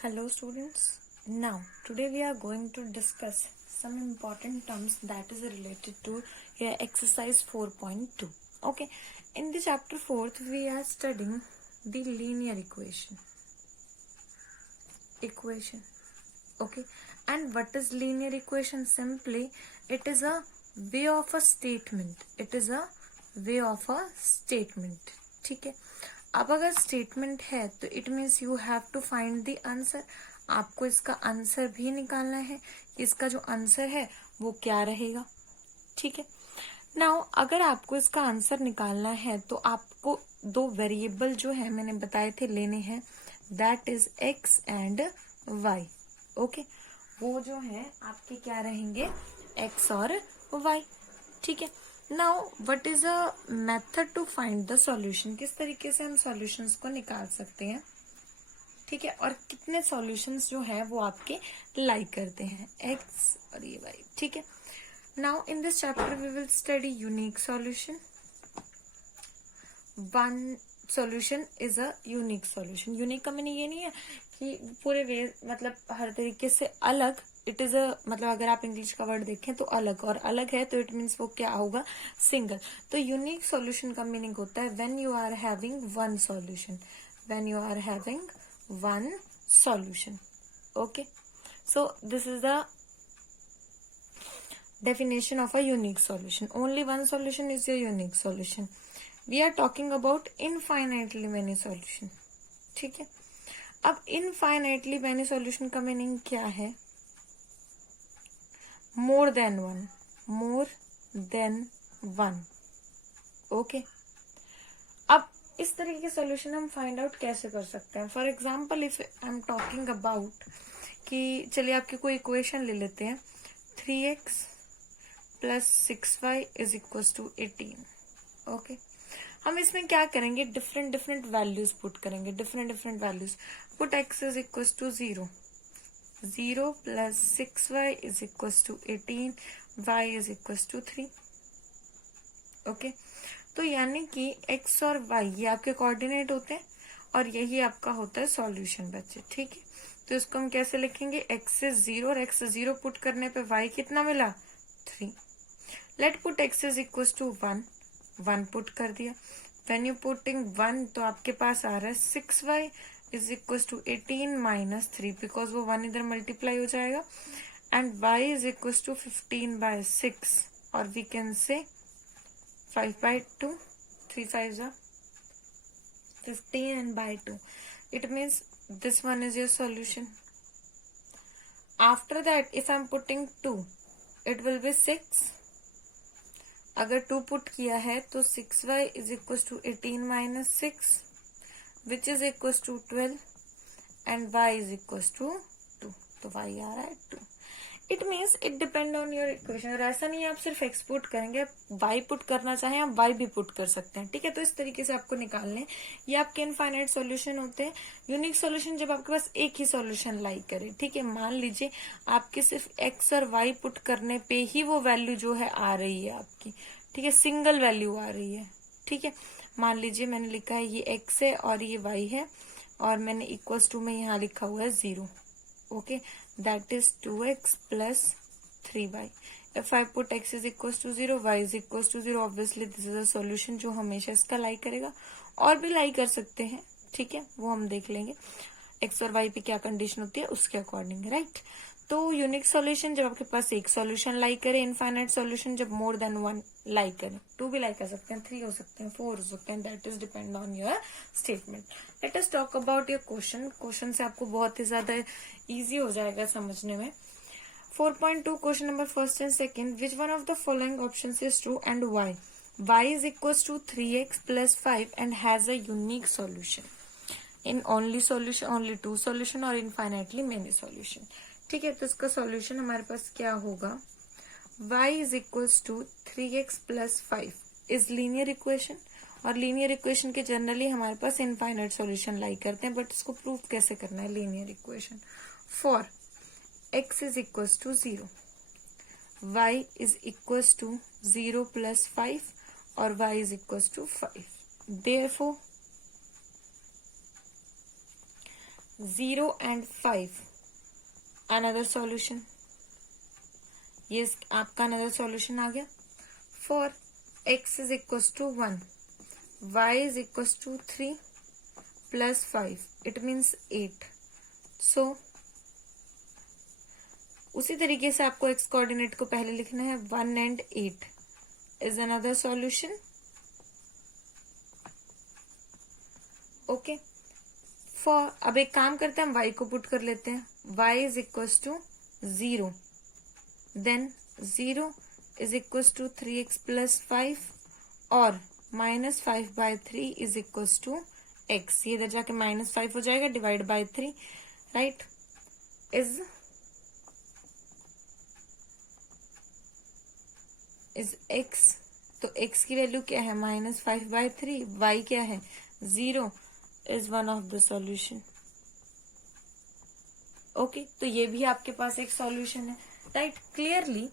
Hello students. Now today we are going to discuss some important terms that is related to your exercise 4.2. Okay. In the chapter 4th we are studying the linear equation. Okay. And what is linear equation? Simply it is a way of a statement. ठीक है. अब अगर statement है तो it means you have to find the answer. आपको इसका answer भी निकालना है. इसका जो आंसर है वो क्या रहेगा. ठीक है. नाउ अगर आपको इसका आंसर निकालना है तो आपको दो वेरिएबल जो है मैंने बताए थे लेने हैं. That is x and y. Okay. वो जो है आपके क्या रहेंगे, एक्स और वाई. ठीक है. Now what is a method to find the solution. किस तरीके से हम सॉल्यूशंस को निकाल सकते हैं. ठीक है. और कितने सॉल्यूशंस जो है वो आपके लाई करते हैं, एक्स और ये वाई. ठीक है. Now in this chapter we will study unique solution. One solution is a unique solution. Unique का मैंने ये नहीं है कि पूरे वे मतलब हर तरीके से अलग. इट इज अ मतलब अगर आप इंग्लिश का वर्ड देखें तो अलग, और अलग है तो इट मीन्स वो क्या होगा, सिंगल. तो यूनिक सॉल्यूशन का मीनिंग होता है when you are having one solution. When you are having one solution. Okay. So this is the definition of a unique solution. Only one solution is your unique solution. We are talking about infinitely many solution. ठीक है. अब infinitely many solution का meaning क्या है, more than one. Okay. अब इस तरह के सॉल्यूशन हम फाइंड आउट कैसे कर सकते हैं. For example if I am talking about कि चलिए आपकी कोई इक्वेशन ले लेते हैं, 3x plus 6y is equal to 18. Okay. हम इसमें क्या करेंगे, डिफरेंट वैल्यूज पुट करेंगे. Different values put x is equal to 0 plus 6y is equal to 18, y is equal to 3. Okay. तो यानी कि x और y ये आपके कोऑर्डिनेट होते हैं और यही आपका होता है सॉल्यूशन बच्चे. ठीक है. तो इसको हम कैसे लिखेंगे, x इज 0 और x 0 पुट करने पे y कितना मिला, 3. Let put x is equal to 1 put कर दिया. व्हेन यू पुटिंग 1 तो आपके पास आ रहा है 6y is equal to 18 minus 3, because वो 1 इधर मल्टीप्लाई हो जाएगा. And y is equal to 15/6 और we can say 5/2. 3 5 15 and by 2. It means this one is your solution. After that if I'm putting 2 it will be 6. अगर 2 put किया है तो 6y is equal to 18 minus 6 which is equal to 12 and y is equal to 2. तो y आ रहा है 2. It means it depend on your equation. और ऐसा नहीं है आप सिर्फ x पुट करेंगे, y पुट करना चाहें आप y भी पुट कर सकते हैं. ठीक है. तो इस तरीके से आपको निकालने ये आपके इनफाइनाइट सॉल्यूशन होते हैं. यूनिक सॉल्यूशन जब आपके पास एक ही सॉल्यूशन लाई करे. ठीक है. मान लीजिए आपके सिर्फ x और y पुट करने पे ही वो वैल्यू जो है आ रही है आपकी. ठीक है. सिंगल वैल्यू आ रही है. ठीक है. मान लीजिए मैंने लिखा है ये x है और ये y है और मैंने इक्वल्स टू में यहाँ लिखा हुआ है 0. Okay. that is 2x plus 3y. if I put x is equals to 0, y is equals to 0, obviously this is a solution जो हमेशा इसका लाई करेगा. और भी लाई कर सकते हैं. ठीक है. वो हम देख लेंगे x और y पे क्या कंडीशन होती है उसके अकॉर्डिंग. राइट. तो यूनिक सॉल्यूशन जब आपके पास एक सॉल्यूशन लाई करे, इनफाइनाइट सॉल्यूशन जब मोर देन 1 लाई करे. 2 भी लाई कर सकते हैं, 3 हो सकते हैं, 4 हो सकते हैं. That is depend on your statement. Let us talk about your question. Question से आपको बहुत ही ज्यादा इजी हो जाएगा समझने में. 4.2 question number first and second. Which one of the following options is true and why. y is equals to 3x plus 5 and has a unique solution. in only solution, only two solution और infinitely many solution. ठीक है. तो इसका solution हमारे पास क्या होगा, y is equals to 3x plus 5 is linear equation. और linear equation के जनरली हमारे पास इनफाइनाइट सॉल्यूशन लाई करते हैं. बट इसको प्रूव कैसे करना है, linear equation. For x is equals to 0, y is equals to 0 plus 5 और y is equals to 5. Therefore 0 and 5, another solution. ये आपका another solution आ गया. For x is equals to 1, y is equals to 3 plus 5, it means 8. So उसी तरीके से आपको x coordinate को पहले लिखना है. 1 and 8 is another solution. Okay. For अब एक काम करते हैं, हम y को पुट कर लेते हैं. y is equals to 0, then 0 is equals to 3x plus 5 और -5/3 इज इक्वल्स टू x. ये इधर जाके -5 हो जाएगा, divide by 3, right. Is x, तो x की वैल्यू क्या है? -5/3. y क्या है? 0 is one of the solution. Okay, तो ये भी आपके पास एक सॉल्यूशन है, राइट. क्लियरली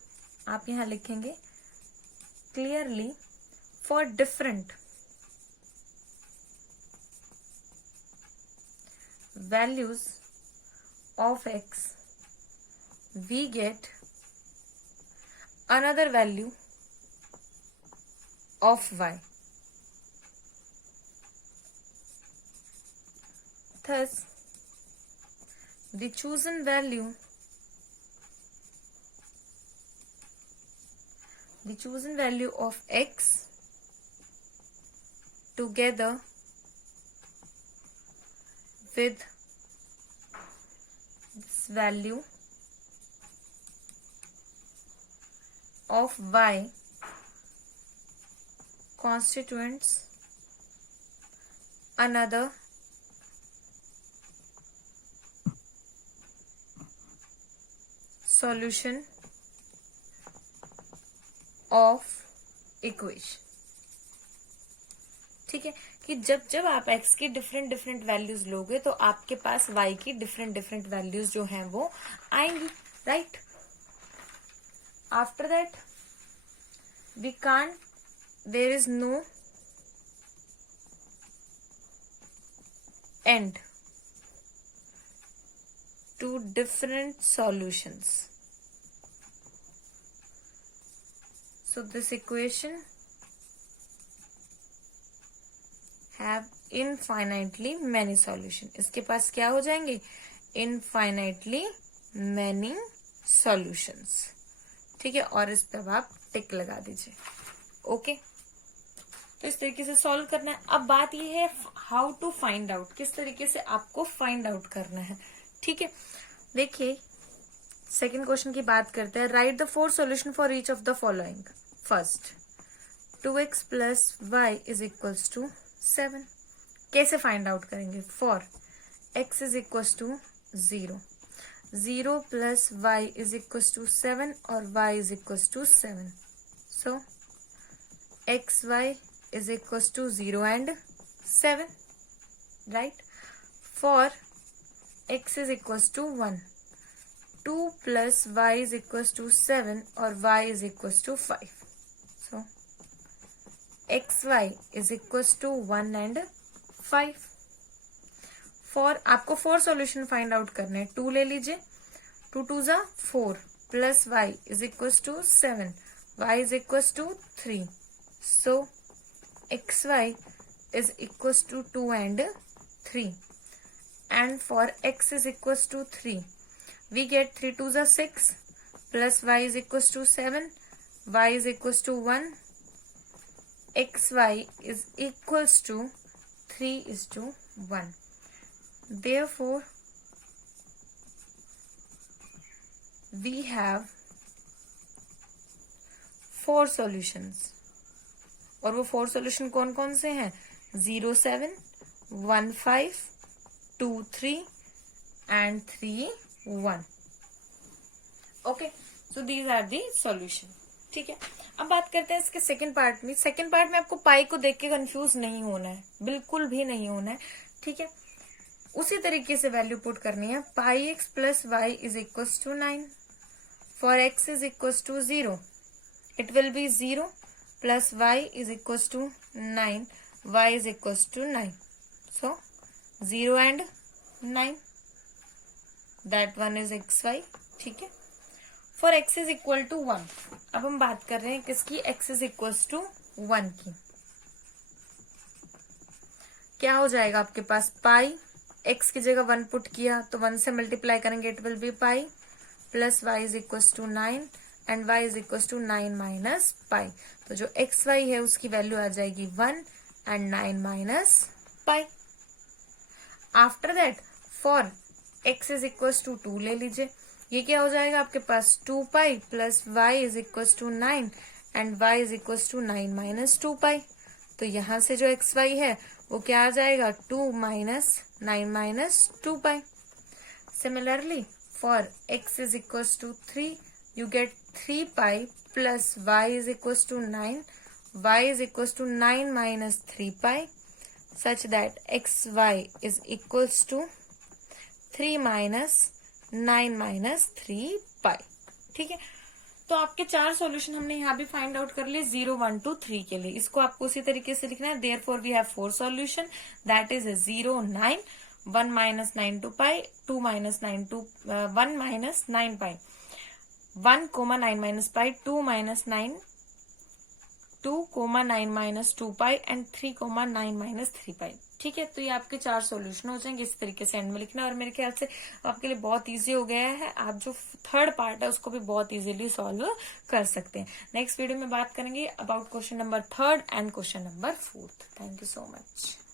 आप यहां लिखेंगे, clearly for different values of x we get another value of y. Thus, the chosen value of x together with this value of y constitutes another solution of equation. ठीक है, कि जब जब आप x की डिफरेंट डिफरेंट वैल्यूज लोगे तो आपके पास y की डिफरेंट डिफरेंट वैल्यूज जो हैं वो आएंगी, right. After that we can't, there is no end to different solutions. So this equation have infinitely many solution. इसके पास क्या हो जाएंगे? Infinitely many solutions. ठीक है, और इस पे अब आप टिक लगा दीजिए. ओके, तो इस तरीके से सॉल्व करना है. अब बात ये है हाउ टू फाइंड आउट, किस तरीके से आपको फाइंड आउट करना है. ठीक है, देखिए सेकेंड क्वेश्चन की बात करते हैं. Write the 4 solution for each of the following. First, 2x plus Y is equals to 7. कैसे फाइंड आउट करेंगे? For x is equals to 0, 0 plus Y is equals to 7 और y is equals to 7. So xy is equals to 0 and 7, right. For x is equals to 1, 2 plus y is equals to 7 or y is equals to 5. So xy is equals to 1 and 5. For आपको 4 solution find out करने हैं. 2 ले लीजिए, 2 2 जा 4 plus y is equals to 7, y is equals to 3. So xy is equals to 2 and 3. And for x is equals to 3, we get 3 2 is 6 plus y is equals to 7, y is equals to 1. xy is equals to 3 is to 1. Therefore, we have 4 solutions. और वो 4 solution कौन कौन से हैं? 0 7, 1 5, 2 3 and 3 1. Okay, so these are the solution. ठीक है, अब बात करते हैं इसके सेकंड पार्ट में. सेकंड पार्ट में आपको पाई को देख के कंफ्यूज नहीं होना है, बिल्कुल भी नहीं होना है. ठीक है, उसी तरीके से वैल्यू पुट करनी है. Pi X plus Y is equals to 9. For X is equals to 0, it will be 0 plus y is equals to 9, y is equals to 9. So 0 and 9. That one is xy, ठीक है। For x is equal to 1, अब हम बात कर रहे हैं किसकी, x is equal to 1 की। क्या हो जाएगा आपके पास, पाई, x की जगह 1 पुट किया तो 1 से मल्टीप्लाई करेंगे, it will be pi plus y is equal to 9 and y is equal to 9 minus pi. तो जो xy है उसकी वैल्यू आ जाएगी 1 and 9 minus pi. After that for x is equal to 2 ले लीजिए, ये क्या हो जाएगा आपके पास 2 pi plus y is equal to 9 and y is equal to 9 minus 2 pi. तो यहां से जो xy है वो क्या आ जाएगा, 2 minus 9 minus 2 pi. Similarly for x is equal to 3 you get 3 pi plus y is equals to 9, y is equals to 9 minus 3 pi such that xy is equals to 3 minus 9 minus 3 pi, ठीक है। तो आपके 4 solution हमने यहाँ भी find out कर लिए 0, 1, 2, 3 के लिए। इसको आपको उसी तरीके से लिखना है, therefore we have 4 solution, that is 0, 9, 1 minus 9 2 pi, 2 minus 9 2 1 minus 9 pi, 1, 9 minus pi, 2 minus 9 2, 9 minus 2 pi and 3, 9 minus 3 pi, ठीक है। तो ये आपके 4 सॉल्यूशन हो जाएंगे, इस तरीके से एंड में लिखना। और मेरे ख्याल से आपके लिए बहुत इजी हो गया है, आप जो थर्ड पार्ट है उसको भी बहुत इजीली सॉल्व कर सकते हैं। नेक्स्ट वीडियो में बात करेंगे about question number 3 and question number 4। Thank you so much.